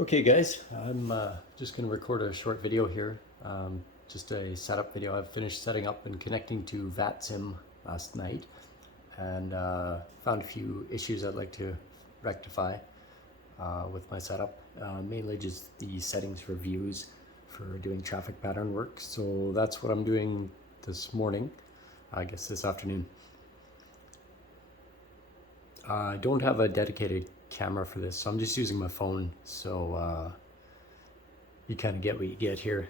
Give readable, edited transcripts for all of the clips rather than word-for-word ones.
Okay guys, I'm just going to record a short video here, just a setup video. I've finished setting up and connecting to VATSIM last night and found a few issues I'd like to rectify with my setup, mainly just the settings for views for doing traffic pattern work. So that's what I'm doing this morning, I guess this afternoon. I don't have a dedicated camera for this, so I'm just using my phone, so you kind of get what you get here.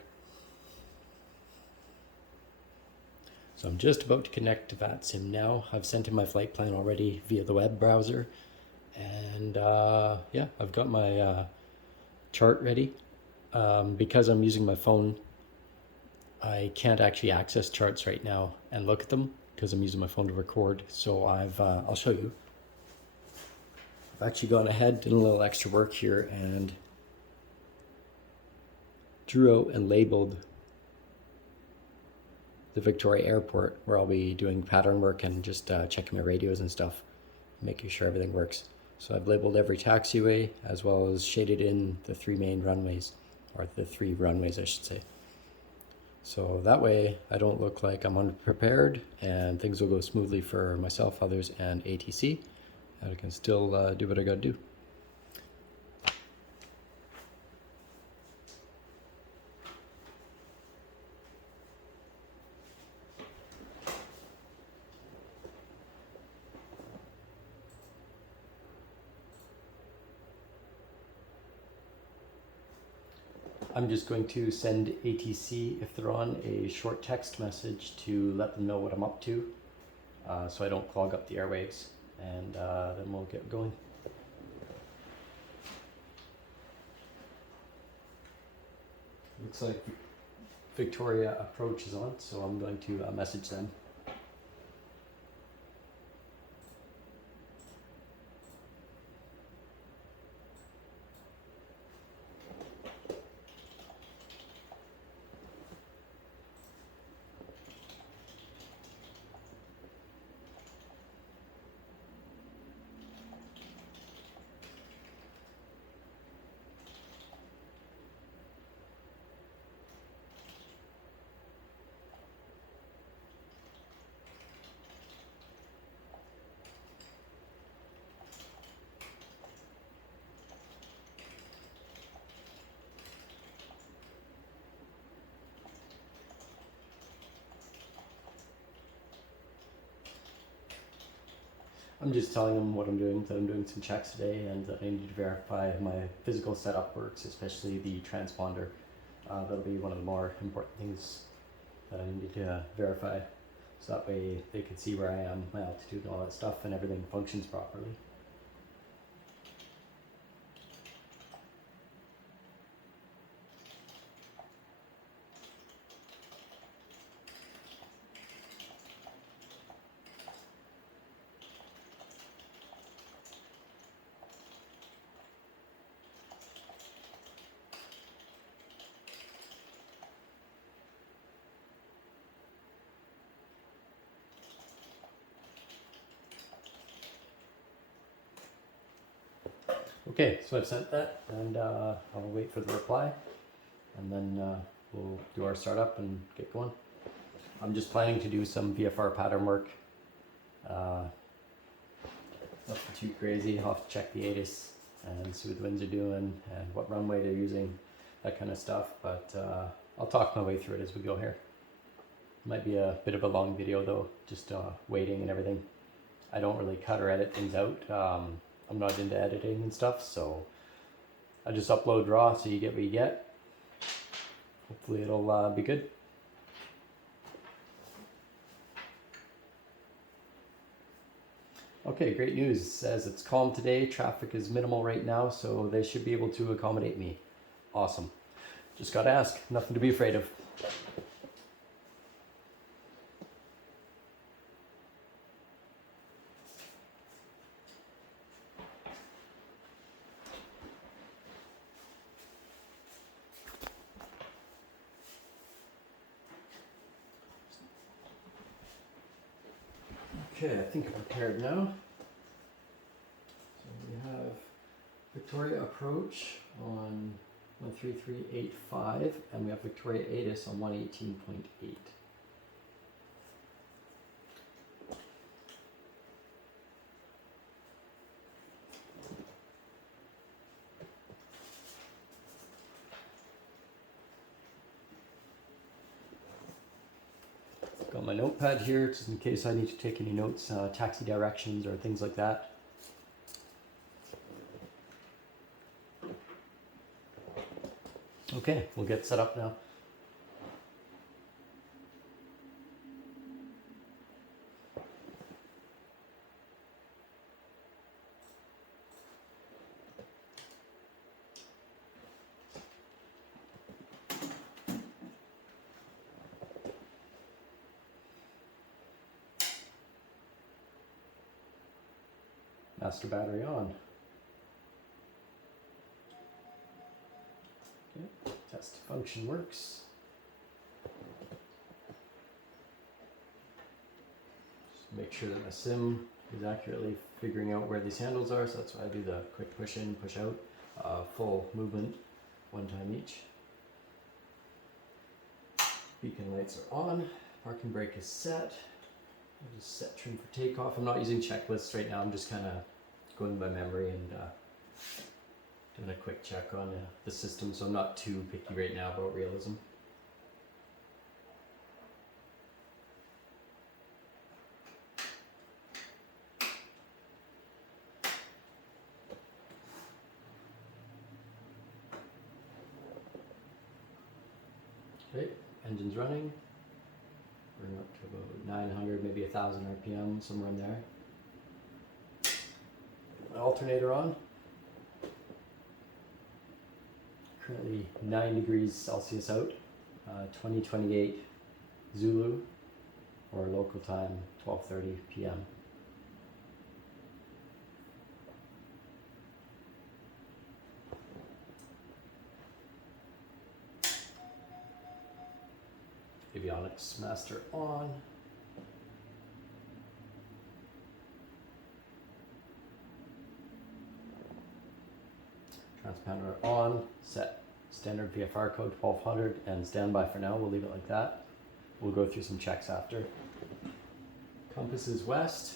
So I'm just about to connect to VATSIM now. I've sent in my flight plan already via the web browser, and yeah, I've got my chart ready. Because I'm using my phone, I can't actually access charts right now and look at them because I'm using my phone to record. So I'll show you. I've actually gone ahead, did a little extra work here, and drew out and labeled the Victoria Airport, where I'll be doing pattern work and just checking my radios and stuff, making sure everything works. So I've labeled every taxiway as well as shaded in the three main runways, or the three runways I should say. So that way I don't look like I'm unprepared and things will go smoothly for myself, others, and ATC. And I can still do what I gotta do. I'm just going to send ATC, if they're on, a short text message to let them know what I'm up to, so I don't clog up the airwaves, and then we'll get going. Looks like Victoria approach is on, so I'm going to message them. I'm just telling them what I'm doing, that I'm doing some checks today and that I need to verify my physical setup works, especially the transponder. That'll be one of the more important things that I need to verify, so that way they can see where I am, my altitude and all that stuff, and everything functions properly. Okay, so I've sent that, and I'll wait for the reply, and then we'll do our startup and get going. I'm just planning to do some VFR pattern work. Nothing too crazy. I'll have to check the ATIS and see what the winds are doing and what runway they're using, that kind of stuff, but I'll talk my way through it as we go here. Might be a bit of a long video though, just waiting and everything. I don't really cut or edit things out. I'm not into editing and stuff, so I just upload raw so you get what you get. Hopefully it'll be good. Okay, great news. It says it's calm today, traffic is minimal right now, so they should be able to accommodate me. Awesome. Just gotta ask, nothing to be afraid of. Okay, I think I'm prepared now. So we have Victoria approach on 13385, and we have Victoria ATIS on 118.8. Got my notepad here just in case I need to take any notes, taxi directions or things like that. Okay, we'll get set up now. Master battery on. Okay. Test function works. Just make sure that my sim is accurately figuring out where these handles are, so that's why I do the quick push in, push out, full movement, one time each. Beacon lights are on, parking brake is set. I'll just set trim for takeoff. I'm not using checklists right now, I'm just kind of going by memory and doing a quick check on the system, so I'm not too picky right now about realism. Okay, engine's running. Bring up to about 900, maybe 1,000 RPM, somewhere in there. My alternator on. Currently 9 degrees Celsius out, 2028 Zulu, or local time 12:30 p.m. Avionics master on. Transponder on, set standard VFR code 1200 and standby for now, we'll leave it like that. We'll go through some checks after. Compass is west.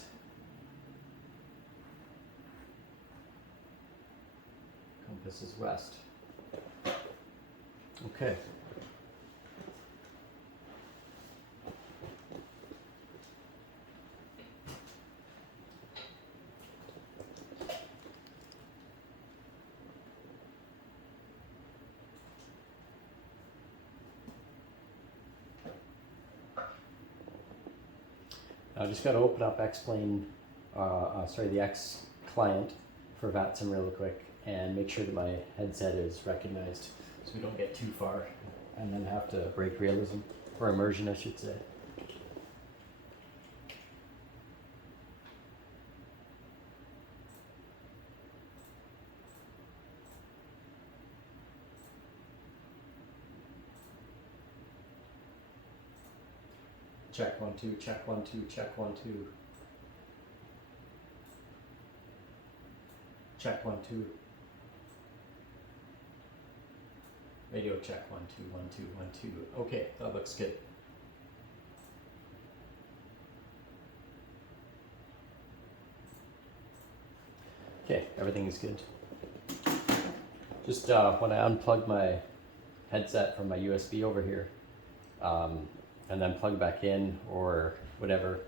Compass is west. Okay. I just got to open up the X client for VATSIM real quick and make sure that my headset is recognized so we don't get too far and then have to break realism, or immersion I should say. Check 1 2, check 1 2, check 1 2. Check 1 2. Radio check 1 2 1 2 1 2. Okay, that looks good. Okay, everything is good. Just when I unplug my headset from my USB over here, and then plug it back in or whatever,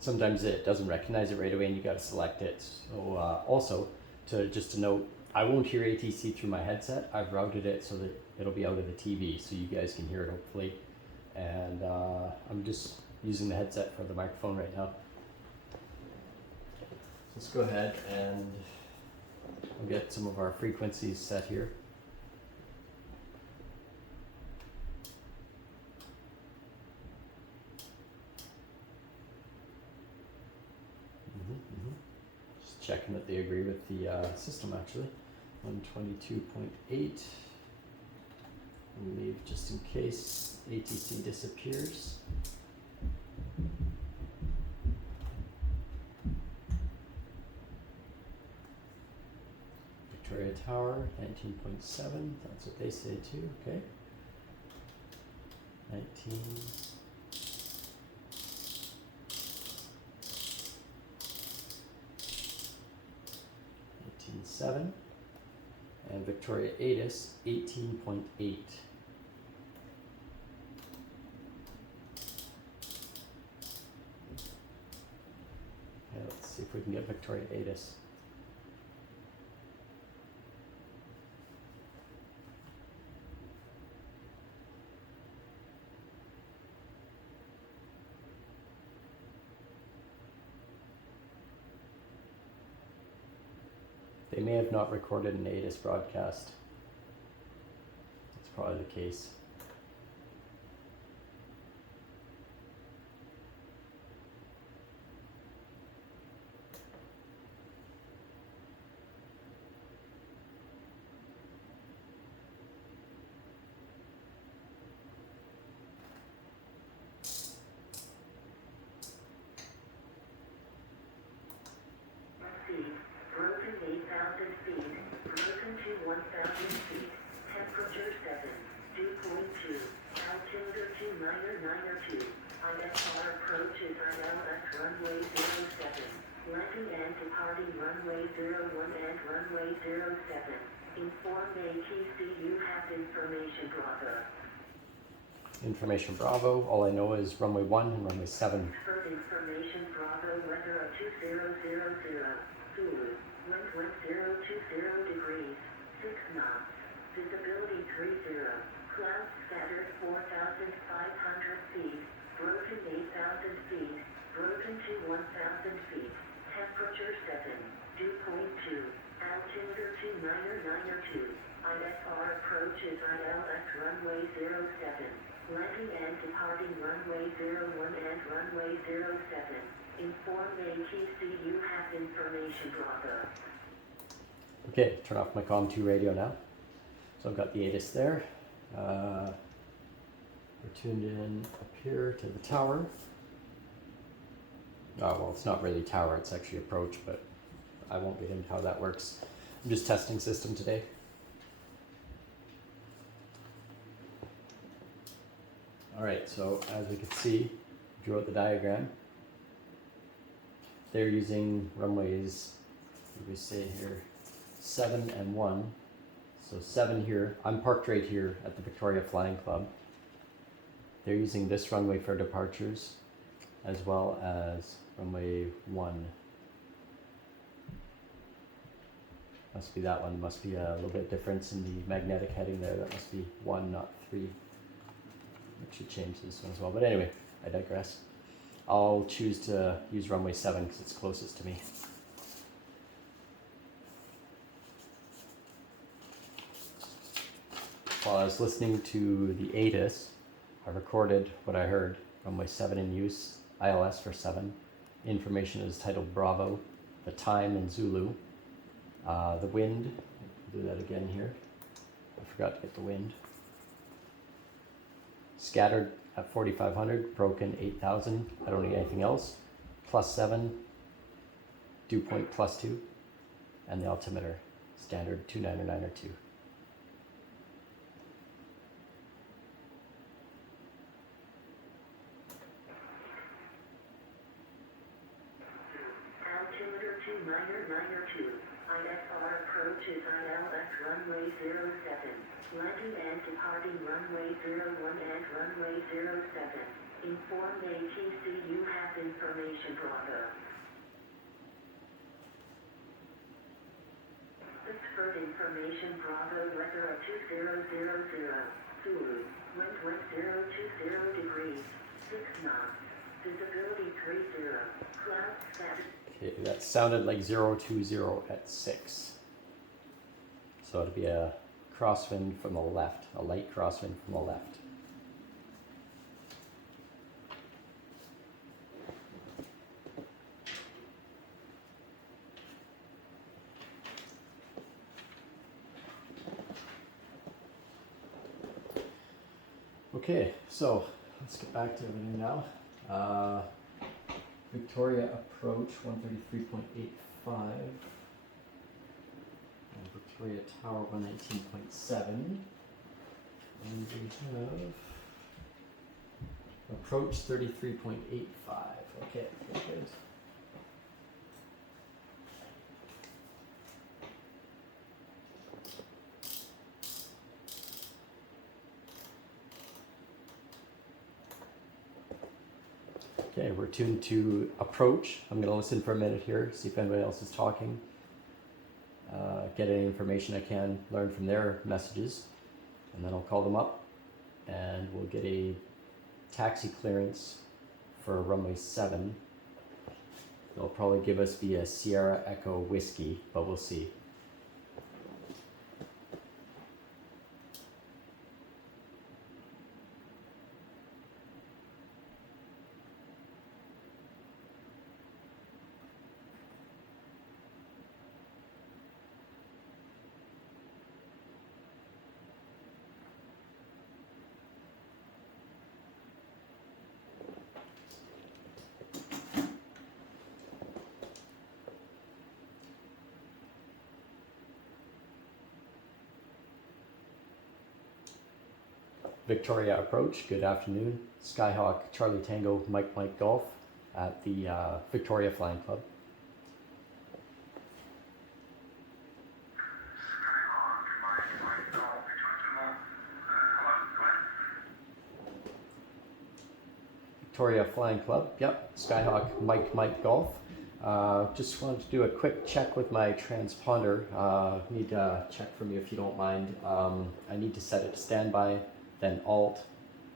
sometimes it doesn't recognize it right away and you got to select it. So also, just to note, I won't hear ATC through my headset. I've routed it so that it'll be out of the TV so you guys can hear it hopefully. And I'm just using the headset for the microphone right now. Let's go ahead and we'll get some of our frequencies set here. Just checking that they agree with the system actually. 122.8. We'll leave just in case ATC disappears. Victoria Tower, 19.7, that's what they say too, okay. 19.7, and Victoria Atis, 18.8. Okay, let's see if we can get Victoria Atis. They may have not recorded an ATIS broadcast. That's probably the case. Broken 8,000 feet, broken to 1,000 feet, temperature 7, dew point 2, altimeter 2992, ISR approaches ILS runway 07, landing and departing runway 01 and runway 07, inform ATC you have information Bravo. Information Bravo, all I know is runway 1 and runway 7. For information Bravo, weather 2000, Zulu, wind 1020 degrees, 6 knots, visibility 30, clouds scattered 4,500 feet, broken 8,000 feet, broken to 1,000 feet, temperature 7, dew point 2, altimeter 2992, ISR approaches ILS runway 07, landing and departing runway 01 and runway 07. Inform ATC you have information Bravo. Okay, turn off my COM2 radio now. So I've got the ATIS there. We're tuned in up here to the tower. Oh, well, it's not really tower, it's actually approach, but I won't get into how that works. I'm just testing system today. Alright, so as we can see, drew out the diagram. They're using runways, what do we say here, 7 and 1. So 7 here. I'm parked right here at the Victoria Flying Club. They're using this runway for departures, as well as runway 1. Must be that one. Must be a little bit difference in the magnetic heading there. That must be 1, not 3. I should change this one as well. But anyway, I digress. I'll choose to use runway 7 because it's closest to me. While I was listening to the ATIS, I recorded what I heard. Runway 7 in use, ILS for 7. Information is titled Bravo. The time in Zulu. The wind, do that again here. I forgot to get the wind. Scattered at 4,500, broken 8,000. I don't need anything else. Plus 7, dew point plus 2, and the altimeter, standard 29902. Altimeter 29902, ISR approaches ILS runway 07. Landing and departing runway 01 and runway 07. Inform ATC you have information Bravo. Pittsburgh information Bravo weather 2000, Zulu, wind 1020 degrees, 6 knots, visibility 30, clouds scattered. Okay, that sounded like 020 at 6. So it'll be a crosswind from the left, a light crosswind from the left. Okay, so let's get back to everything now. Victoria approach 133.85. And Victoria Tower 119.7. And we have approach 33.85. Okay, good. Okay, we're tuned to approach. I'm going to listen for a minute here, see if anybody else is talking. Get any information I can, learn from their messages, and then I'll call them up and we'll get a taxi clearance for runway 7. They'll probably give us via Sierra Echo Whiskey, but we'll see. Victoria approach, good afternoon. Skyhawk Charlie Tango Mike Golf at the Victoria Flying Club. Victoria Flying Club, yep, Skyhawk Mike Golf. Just wanted to do a quick check with my transponder. Need to check from you if you don't mind. I need to set it to standby, then alt,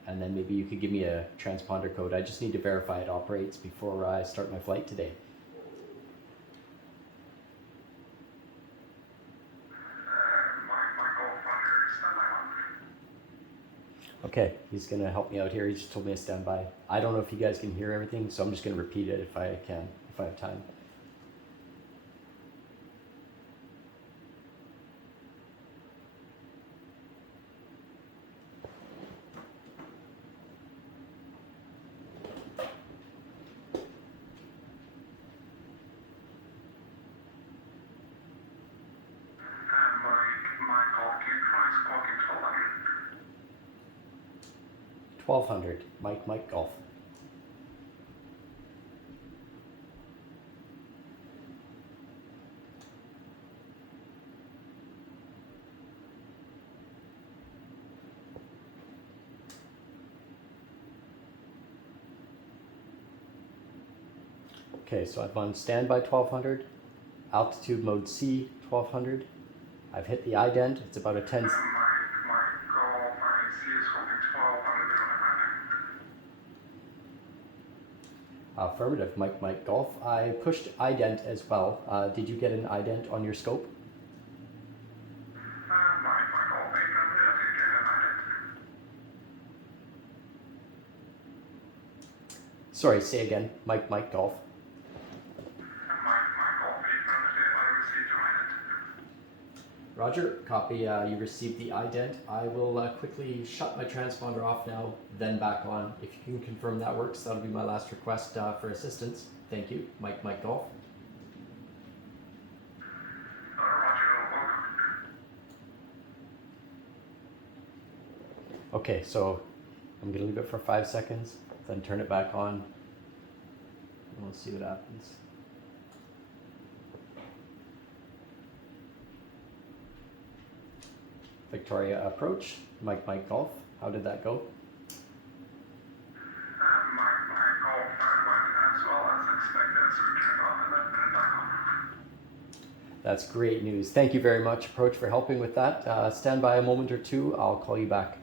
and then maybe you could give me a transponder code. I just need to verify it operates before I start my flight today. Okay, he's gonna help me out here. He just told me to stand by. I don't know if you guys can hear everything, so I'm just gonna repeat it if I can, if I have time. Mike, 1200, Mike Golf. Okay, so I've on standby 1200, altitude mode C 1200. I've hit the ident, it's about a 10. Affirmative, Mike Golf. I pushed ident as well. Did you get an ident on your scope? Sorry, say again. Mike Golf. Roger, copy. You received the ident. I will quickly shut my transponder off now, then back on. If you can confirm that works, that'll be my last request for assistance. Thank you, Mike Golf. Okay, so I'm gonna leave it for 5 seconds, then turn it back on, and we'll see what happens. Victoria approach, Mike Golf. How did that go? That's great news. Thank you very much, Approach, for helping with that. Stand by a moment or two. I'll call you back.